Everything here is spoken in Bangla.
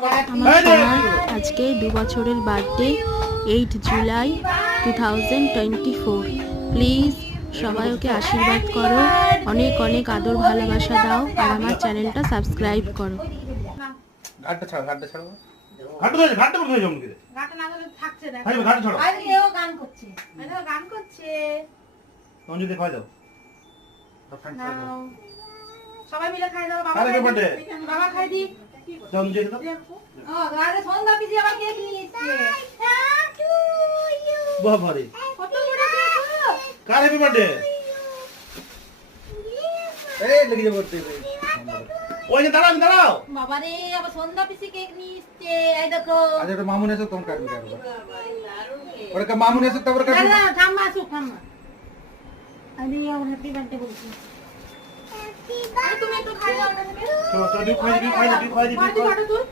আমার সোনার আজকে 2 বছরের বার্থডে 8 জুলাই 2024। প্লিজ সবাই ওকে আশীর্বাদ করো, অনেক অনেক আদর ভালোবাসা দাও আর আমার চ্যানেলটা সাবস্ক্রাইব করো। ঘাটটা ছাড়ো, ঘাটটা ছাড়ো। ঘাটটা ধরে ঘাটটা ধরে জমকে দে। গাটা না ধরে থাকছে না। খাইবে ঘাটটা ছাড়ো। আরে এও গান করছে। মানে ও গান করছে। তখন যদি খাই দাও। নাও। সবাই মিলে খাই দাও বাবা। আরে কে বটে? বাবা খাই দি। দাও নিজে দাও। ও গারে সন্ধ্যা পিছি আবার কেক নিয়ে এসেছে। বাবারে। কত বড় কেক? কার হ্যাপি বার্থডে? এই লেগে যাবো তে। ওই যে দাঁড়াও দাঁড়াও। বাবা রে আবার সন্ধ্যা পিছি কেক নিয়ে এসেছে। এই দেখো। আজ একটা মামুন এসে তোম কাটবে কাটবে। ওরে কা মামুন এসে তারপর কাটবে। না ঠাম্মা আসুক ঠাম্মা। আরে আমার হ্যাপি বার্থডে বলছি। হ্যাপি বার্থডে তুমি একটু খাই দাও না। চলো চলো খাই দি। তুই